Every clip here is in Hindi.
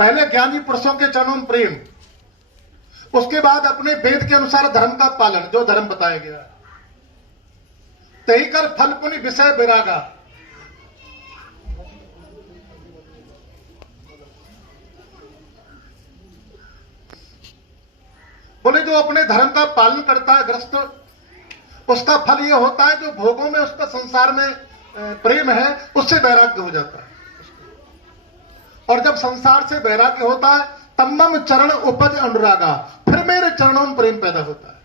पहले ज्ञानी पुरुषों के चरणों में प्रेम, उसके बाद अपने वेद के अनुसार धर्म का पालन, जो धर्म बताया गया है। तही कर फल पुनि विषय विरागा। बोले जो अपने धर्म का पालन करता है गृहस्थ, उसका फल यह होता है जो भोगों में उसका संसार में प्रेम है उससे वैराग्य हो जाता है। और जब संसार से वैराग्य होता है तब मम चरण उपज अनुरागा, फिर मेरे चरणों में प्रेम पैदा होता है।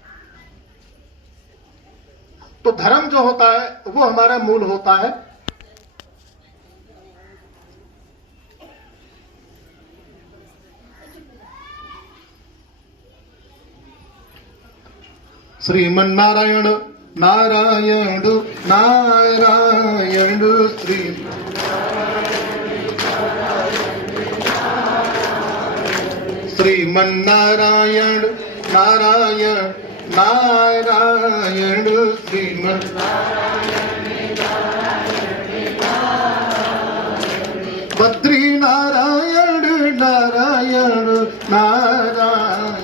तो धर्म जो होता है वो हमारा मूल होता है। श्रीमन नारायण नारायण नारायण श्री श्रीमन नारायण नारायण नारायण श्रीमन बद्री नारायण नारायण नारायण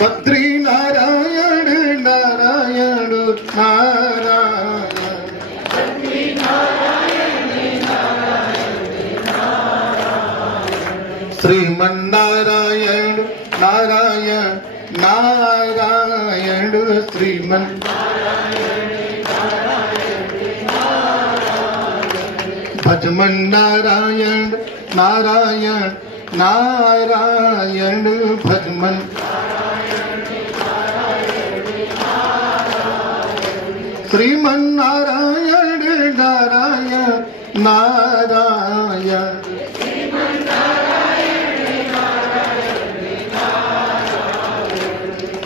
बद्री नारायण नारायण नारायण श्रीमन नारायण नारायण नारायण श्रीमन भजमन नारायण नारायण नारायण भजमन श्रीमन नारायण नारायण नारायण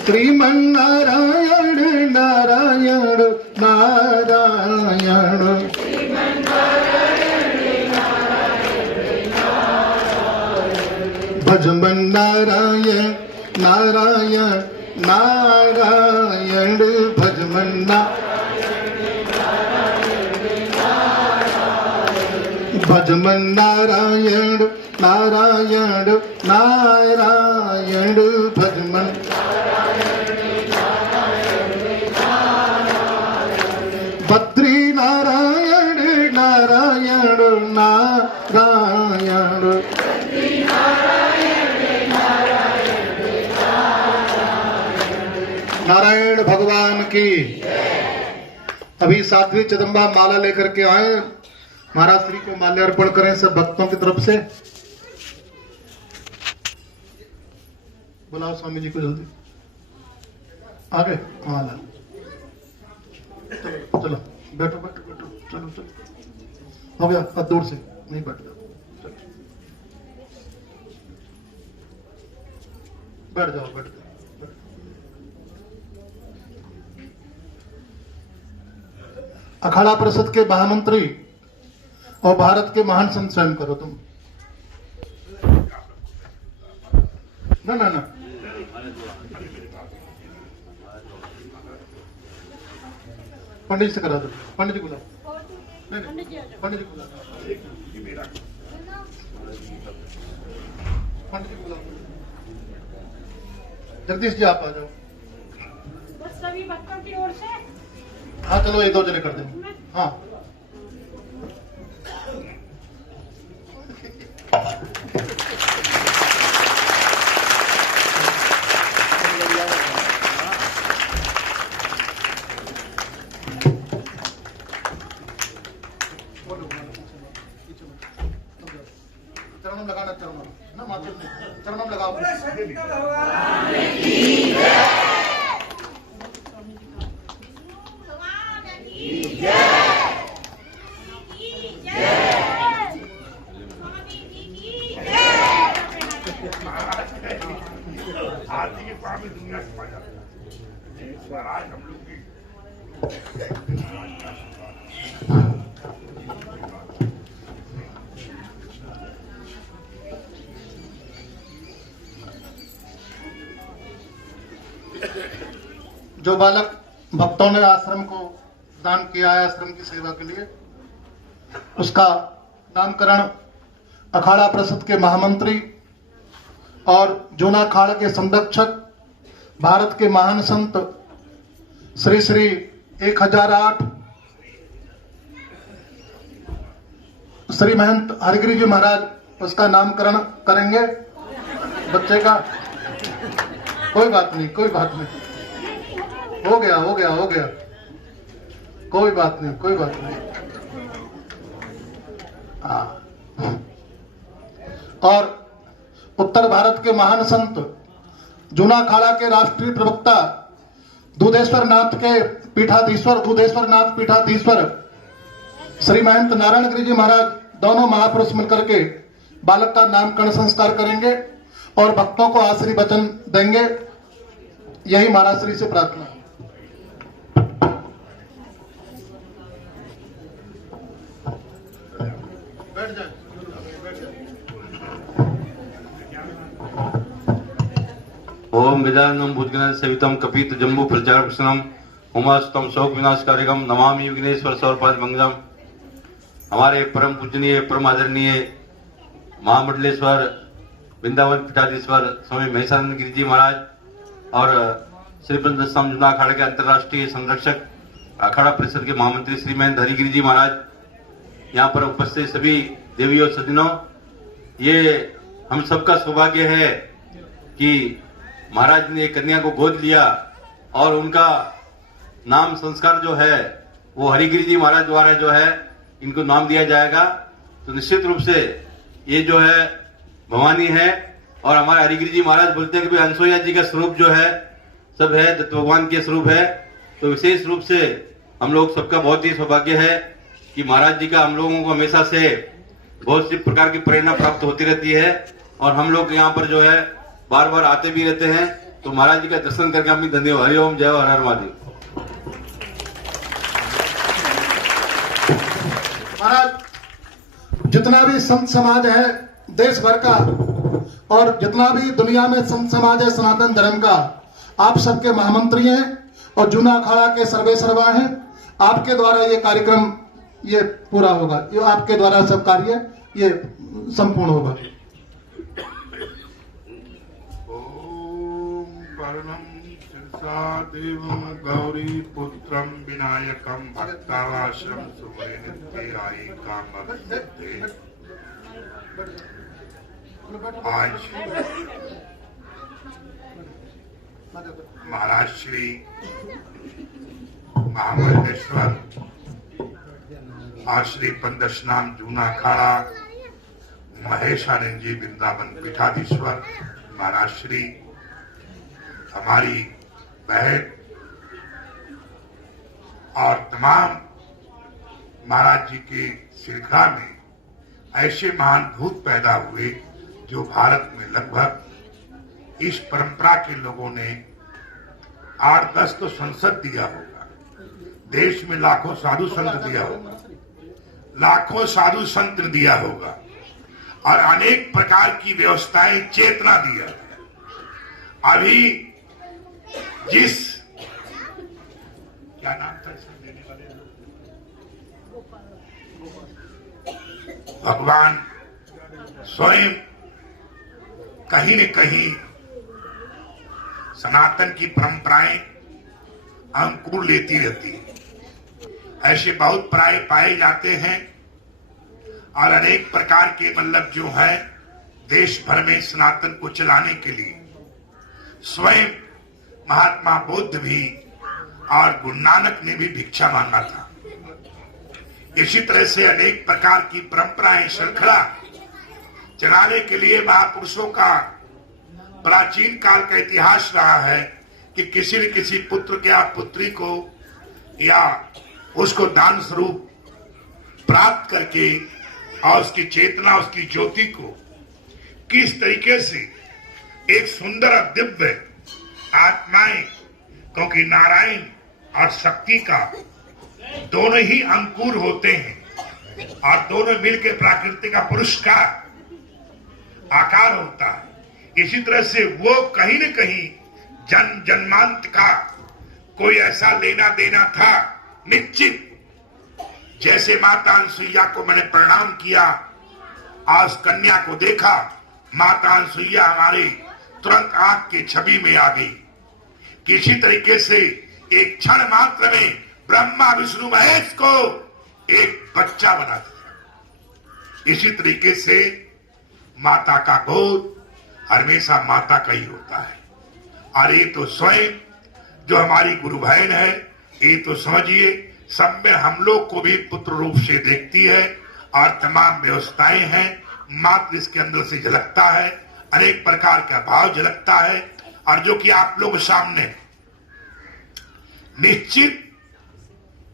श्रीमन नारायण नारायण नारायण भजमन नारायण नारायण नारायण भजमन भजमन नारायण नारायण नारायण भजमन बद्री नारायण नारायण नारायण नारायण भगवान की। अभी साध्वी जगदम्बा माला लेकर के आए, महाराज श्री को माल्यार्पण करें सब भक्तों की तरफ से। बुलाओ स्वामी जी को जल्दी आगे। माला चलो चलो बैठो बैठो बैठो, चलो चलो हो गया, अब दूर से नहीं बैठ जाओ, बैठ जाओ बैठ जाओ। अखाड़ा परिषद के महामंत्री और भारत के महान संत स्वयं करो तुम। ना ना ना पंडित जी से करा दो, पंडित जी बुलाओ। नहीं पंडित जी बुलाओ, पंडित जी बुलाओ। जगदीश जी आप आ जाओ। बस सभी भक्तों की ओर से। हाँ चलो एक दो जने कर देंगे। हाँ चरणों लगाना, चरणों ना माथे में चरणों लगाओ। स्वराज हम लोग की जो बालक भक्तों ने आश्रम को दान किया है आश्रम की सेवा के लिए, उसका नामकरण अखाड़ा परिषद के महामंत्री और जूना अखाड़ा के संरक्षक, भारत के महान संत श्री श्री 1008 श्री महंत हरिगिरी जी महाराज उसका नामकरण करेंगे बच्चे का। कोई बात नहीं, कोई बात नहीं, हो गया हो गया हो गया, कोई बात नहीं, कोई बात नहीं। और उत्तर भारत के महान संत जूना अखाड़ा के राष्ट्रीय प्रवक्ता दूधेश्वर नाथ पीठाधीश्वर श्री महंत नारायण गिरी जी महाराज, दोनों महापुरुष मिलकर के बालक का नामकरण संस्कार करेंगे और भक्तों को आशीर्वचन देंगे। यही महाराज श्री से प्रार्थना है। बैठ जाए। ओम विदानम भूतगण सवितम कपित जम्बू प्रचार प्रसन्नम उमास्तम शोक विनाशकारिकम नमामि विघ्नेश्वर सौरपाद मंगलम। हमारे परम पूजनीय परम आदरणीय महामंडलेश्वर वृंदावन पीठाधीश्वर स्वामी महेशानंद गिरी जी महाराज और श्री वृंदावन जूना अखाड़ा के अंतर्राष्ट्रीय संरक्षक अखाड़ा परिषद के महामंत्री श्री महेंद्र हरिगिरी जी महाराज, यहाँ पर उपस्थित सभी देवियों सज्जनों, ये हम सबका सौभाग्य है कि महाराज ने कन्या को गोद लिया और उनका नाम संस्कार जो है वो हरिगिरी जी महाराज द्वारा जो है इनको नाम दिया जाएगा। तो निश्चित रूप से ये जो है भवानी है और हमारे हरिगिरी जी महाराज बोलते हैं कि भाई अनसुईया जी का स्वरूप जो है सब है दत्त भगवान के स्वरूप है। तो विशेष रूप से हम लोग सबका बहुत ही सौभाग्य है कि महाराज जी का हम लोगों को हमेशा से बहुत सी प्रकार की प्रेरणा प्राप्त होती रहती है और हम लोग यहाँ पर जो है बार बार आते भी रहते हैं। तो महाराज जी का दर्शन करके अपनी धन्यवाद। हरिओम जय हर हर महादेव। महाराज जितना भी संत समाज है देश भर का और जितना भी दुनिया में संत समाज है सनातन धर्म का, आप सबके महामंत्री हैं और जूना अखाड़ा के सर्वे सर्वा हैं। आपके द्वारा ये कार्यक्रम ये पूरा होगा, ये आपके द्वारा सब कार्य ये संपूर्ण होगा। ओम पर्णम शिरसा देवम गौरी पुत्रम विनायकम भक्तावाश्रम सुवरे नित्य आई काम। आज महाराज श्री महामंडलेश्वर और श्री पंदशनाम जूना अखाड़ा महेशानंद जी वृंदावन पीठाधीश्वर महाराज श्री, हमारी बहन और तमाम महाराज जी के श्रृंखला में ऐसे महान भूत पैदा हुए जो भारत में लगभग इस परंपरा के लोगों ने 8-10 तो संसद दिया होगा, देश में लाखों साधु संत दिया होगा, लाखों साधु संत दिया होगा और अनेक प्रकार की व्यवस्थाएं चेतना दिया है। अभी जिस क्या नाम था इसमें देने वाले, भगवान स्वयं कहीं न कहीं सनातन की परंपराएं अंकुर लेती रहती है। ऐसे बहुत प्राय पाए जाते हैं और अनेक प्रकार के मतलब जो है देश भर में सनातन को चलाने के लिए स्वयं महात्मा बुद्ध भी और गुरु नानक ने भी भिक्षा मांगा था। इसी तरह से अनेक प्रकार की परंपराएं श्रृंखला चलाने के लिए महापुरुषों का प्राचीन काल का इतिहास रहा है कि किसी न किसी पुत्र के या पुत्री को या उसको दान स्वरूप प्राप्त करके और उसकी चेतना उसकी ज्योति को किस तरीके से एक सुंदर दिव्य आत्माएं, क्योंकि नारायण और शक्ति का दोनों ही अंकुर होते हैं और दोनों मिलकर प्रकृति का पुरुष का आकार होता है। इसी तरह से वो कहीं न कहीं जन्मांत का कोई ऐसा लेना देना था निश्चित जैसे माता अनसुईया को मैंने प्रणाम किया, आज कन्या को देखा, माता अनसुईया हमारे तुरंत आंख की छवि में आ गई। किसी तरीके से एक क्षण मात्र में ब्रह्मा विष्णु महेश को एक बच्चा बना दिया। इसी तरीके से माता का गोद हमेशा माता का ही होता है। और ये तो स्वयं जो हमारी गुरु बहन है, ये तो समझिए सब में हम लोग को भी पुत्र रूप से देखती है और तमाम व्यवस्थाएं हैं। मात्र इसके अंदर से झलकता है, अनेक प्रकार का भाव झलकता है। और जो कि आप लोग सामने निश्चित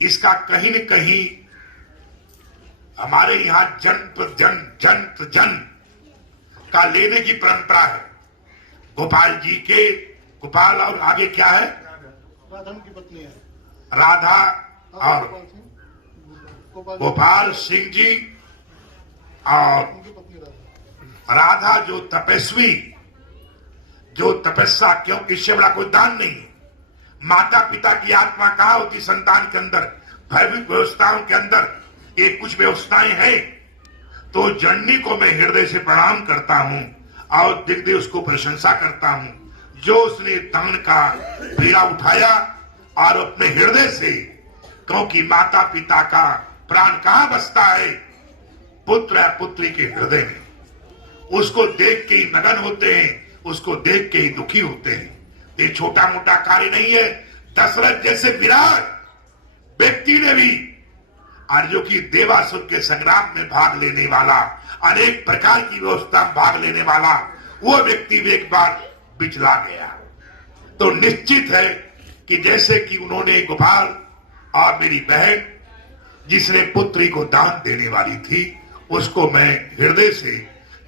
इसका कहीं न कहीं हमारे यहाँ जन का लेने की परंपरा है। गोपाल जी के, गोपाल और आगे क्या है, राधा की पत्नी है, राधा और गोपाल सिंह जी और उनकी पत्नी राधा। राधा जो तपस्वी, जो तपस्या, क्योंकि इससे बड़ा कोई दान नहीं है। माता पिता की आत्मा कहाँ होती संतान के अंदर, भयभीत व्यवस्थाओं के अंदर ये कुछ व्यवस्थाएं हैं। तो जननी को मैं हृदय से प्रणाम करता हूं और दिग्दे उसको प्रशंसा करता हूं, जो उसने दान का बीड़ा उठाया और अपने हृदय से, क्योंकि माता पिता का प्राण कहाँ बसता है, पुत्र या पुत्री के हृदय में। उसको देख के ही मगन होते हैं, उसको देख के ही दुखी होते हैं। ये छोटा मोटा कार्य नहीं है। दशरथ जैसे विराट व्यक्ति ने भी, और जो कि देवासुर के संग्राम में भाग लेने वाला, अनेक प्रकार की व्यवस्था में भाग लेने वाला, वो व्यक्ति भी एक बार बिचला गया। तो निश्चित है कि जैसे कि उन्होंने गोपाल और मेरी बहन जिसने पुत्री को दान देने वाली थी, उसको मैं हृदय से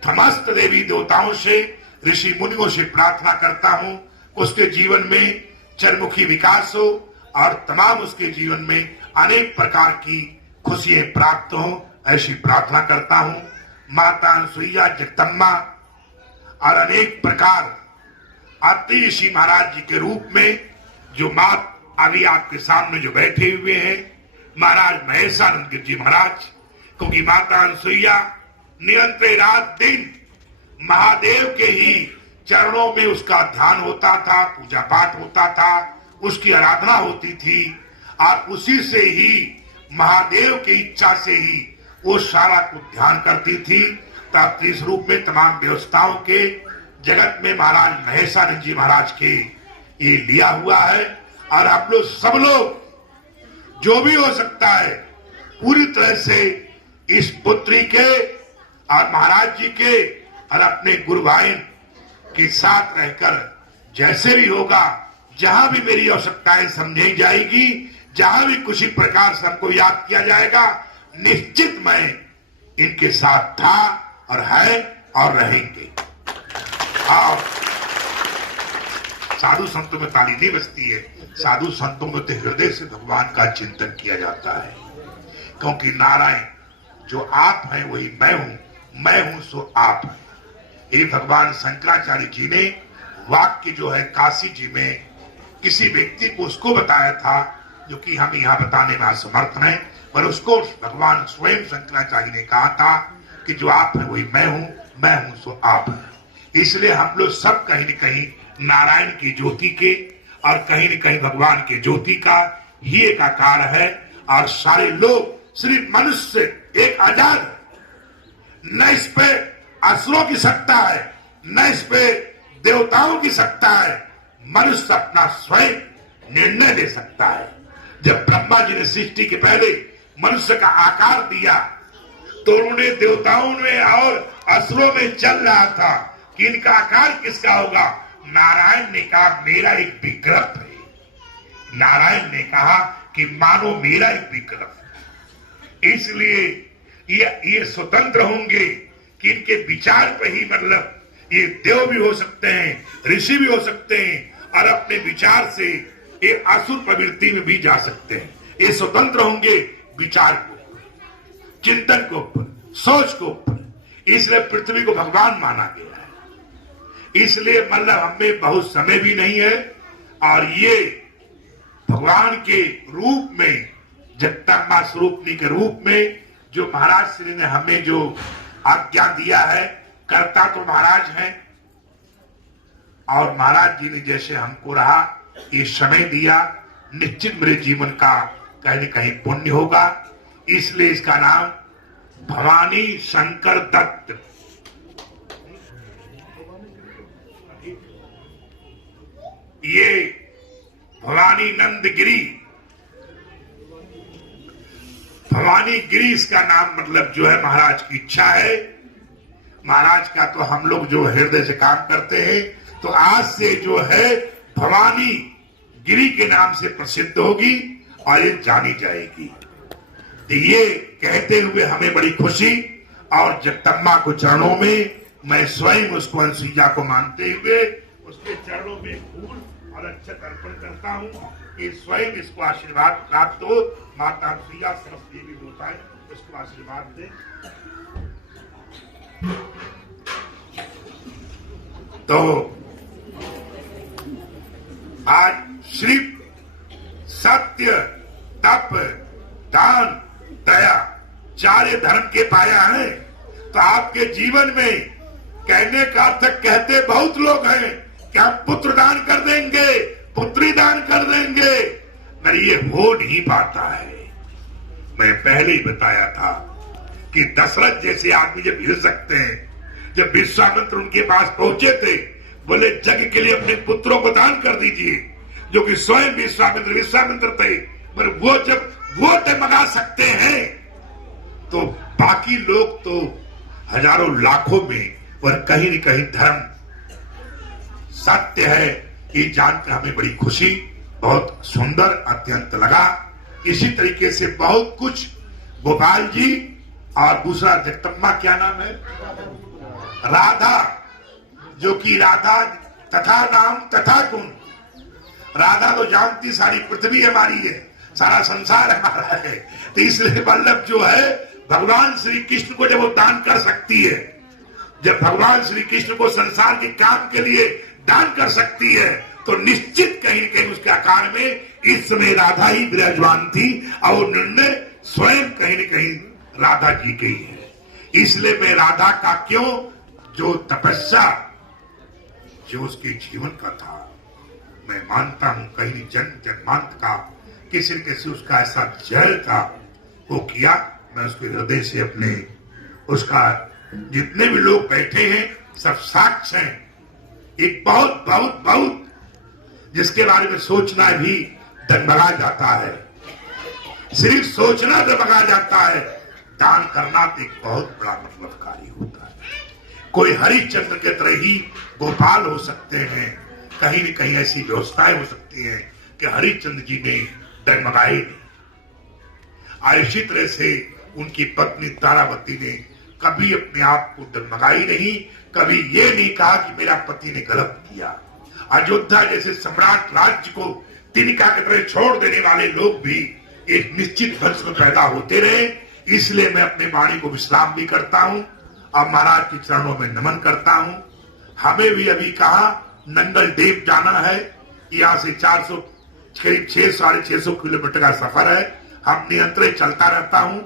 समस्त देवी देवताओं से, ऋषि मुनियों से प्रार्थना करता हूं, उसके जीवन में चरमुखी विकास हो और तमाम उसके जीवन में अनेक प्रकार की खुशियां प्राप्त हो, ऐसी प्रार्थना करता हूं। माता अनसुईया, जगदम्बा और अनेक प्रकार अति ऋषि महाराज जी के रूप में जो मात अभी आपके सामने जो बैठे हुए हैं, महाराज महेशानंद गिर जी महाराज, क्योंकि माता अनसुईया निरंतर रात दिन महादेव के ही चरणों में उसका ध्यान होता था, पूजा पाठ होता था, उसकी आराधना होती थी और उसी से ही महादेव की इच्छा से ही वो सारा कुछ ध्यान करती थी। तब इस रूप में तमाम व्यवस्थाओं के जगत में महाराज महेशानंद जी महाराज के ये लिया हुआ है। और आप लोग सब लोग जो भी हो सकता है पूरी तरह से इस पुत्री के और महाराज जी के और अपने गुरु भाई के साथ रहकर जैसे भी होगा, जहां भी मेरी आवश्यकताएं समझी जाएगी, जहां भी किसी प्रकार से हमको याद किया जाएगा, निश्चित मैं इनके साथ था और है और रहेंगे। और साधु संतों में ताली नहीं बजती है, साधु संतों में तो हृदय से भगवान का चिंतन किया जाता है। क्योंकि नारायण जो आप हैं वही मैं हूं सो आप हैं। ये भगवान शंकराचार्य जी ने वाक्य जो है काशी जी में किसी व्यक्ति को उसको बताया था, जो कि हम यहाँ बताने में असमर्थ हैं, पर उसको भगवान स्वयं शंकराचार्य ने कहा था कि जो आप है वही मैं हूं सो आप हैं। इसलिए हम लोग सब कहीं न कहीं नारायण की ज्योति के और कहीं न कहीं भगवान के ज्योति का ही एक आकार है। और सारे लोग सिर्फ मनुष्य एक आजाद, न इस पे असुरों की सत्ता है, न इस पे देवताओं की सत्ता है। मनुष्य अपना स्वयं निर्णय ले सकता है। जब ब्रह्मा जी ने सृष्टि के पहले मनुष्य का आकार दिया तो उन्होंने देवताओं में और असुरों में चल रहा था कि इनका आकार किसका होगा। नारायण ने कहा मेरा एक विग्रह है। नारायण ने कहा कि मानो मेरा एक विग्रह है। इसलिए ये स्वतंत्र होंगे कि इनके विचार पर ही, मतलब ये देव भी हो सकते हैं, ऋषि भी हो सकते हैं और अपने विचार से ये असुर प्रवृत्ति में भी जा सकते हैं। ये स्वतंत्र होंगे विचार को, चिंतन को ऊपर, सोच को ऊपर। इसलिए पृथ्वी को भगवान माना गया है। इसलिए मतलब हमें बहुत समय भी नहीं है और ये भगवान के रूप में जगदम्बा स्वरूपनी के रूप में जो महाराज श्री ने हमें जो आज्ञा दिया है, करता तो महाराज हैं, और महाराज जी ने जैसे हमको रहा ये समय दिया, निश्चित मेरे जीवन का कहीं न कहीं पुण्य होगा। इसलिए इसका नाम भवानी शंकर दत्त। ये भवानी नंदगिरी, भवानी गिरी इसका नाम मतलब जो है महाराज की इच्छा है। महाराज का तो हम लोग जो हृदय से काम करते हैं, तो आज से जो है भवानी गिरी के नाम से प्रसिद्ध होगी और ये जानी जाएगी। तो ये कहते हुए हमें बड़ी खुशी, और जगदम्बा को चरणों में मैं स्वयं उसको अनसुईया को मानते हुए उसके चरणों में फूल और अक्षत अर्पण करता हूँ कि स्वयं इसको आशीर्वाद प्राप्त हो। माता अनसुईया सरस्वती भी होता है, इसको आशीर्वाद दे। तो आज सिर्फ सत्य, तप, दान, दया चारे धर्म के पाया है। तो आपके जीवन में कहने का अर्थ कहते बहुत लोग हैं कि हम पुत्र दान कर देंगे, पुत्री दान कर देंगे, मगर ये हो नहीं पाता है। मैं पहले ही बताया था कि दशरथ जैसे आदमी जब हिल सकते हैं, जब विश्वामित्र उनके पास पहुंचे थे, बोले जग के लिए अपने पुत्रों को दान कर दीजिए, जो कि स्वयं विश्वामित्र थे, पर वो जब वो डगमगा सकते हैं तो बाकी लोग तो हजारों लाखों में, और कहीं न कहीं धर्म सत्य है। ये जानकर हमें बड़ी खुशी, बहुत सुंदर अत्यंत लगा। इसी तरीके से बहुत कुछ गोपाल जी और दूसरा जगदम्बा क्या नाम है, राधा, जो कि राधा तथा नाम तथा गुण। राधा तो जानती सारी पृथ्वी हमारी है, सारा संसार हमारा है। तो इसलिए वल्लभ जो है भगवान श्री कृष्ण को जब वो दान कर सकती है, जब भगवान श्री कृष्ण को संसार के काम के लिए दान कर सकती है, तो निश्चित कहीं न कहीं उसके आकार में इस समय राधा ही विराजमान थी, और वो निर्णय स्वयं कहीं न कहीं राधा जी की है। इसलिए मैं राधा का क्यों, जो तपस्या जो उसके जीवन का था, मैं मानता हूं कहीं जन्मांत का किसी न किसी उसका ऐसा जहर का वो किया। मैं उसके हृदय से अपने उसका जितने भी लोग बैठे हैं सब साक्ष्य हैं। एक बहुत बहुत बहुत जिसके बारे में सोचना भी डगमगा जाता है, सिर्फ सोचना डगमगा जाता है। दान करना तो एक बहुत बड़ा मतलबकारी होता है। कोई हरिश्चंद्र के तरह ही गोपाल हो सकते हैं, कहीं न कहीं ऐसी व्यवस्थाएं हो सकती हैं कि हरिश्चंद्र जी ने डगमगाई नहीं। इसी तरह से उनकी पत्नी तारावती ने कभी अपने आप को डगमगाई नहीं, कभी ये नहीं कहा कि मेरा पति ने गलत किया। अयोध्या जैसे सम्राट राज्य को तिनका की तरह छोड़ देने वाले लोग भी एक निश्चित वंश में पैदा होते रहे। इसलिए मैं अपने वाणी को विश्राम भी करता हूं और महाराज के चरणों में नमन करता हूं। हमें भी अभी कहा नंगल डैम जाना है, यहाँ से 400 करीब 600-650 किलोमीटर का सफर है। हम नियंत्रण चलता रहता हूं,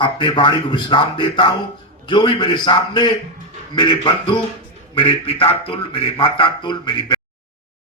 अपने वाणी को विश्राम देता हूं। जो भी मेरे सामने मेरे बंधु, मेरे पिता तुल्य, मेरे माता तुल्य, मेरी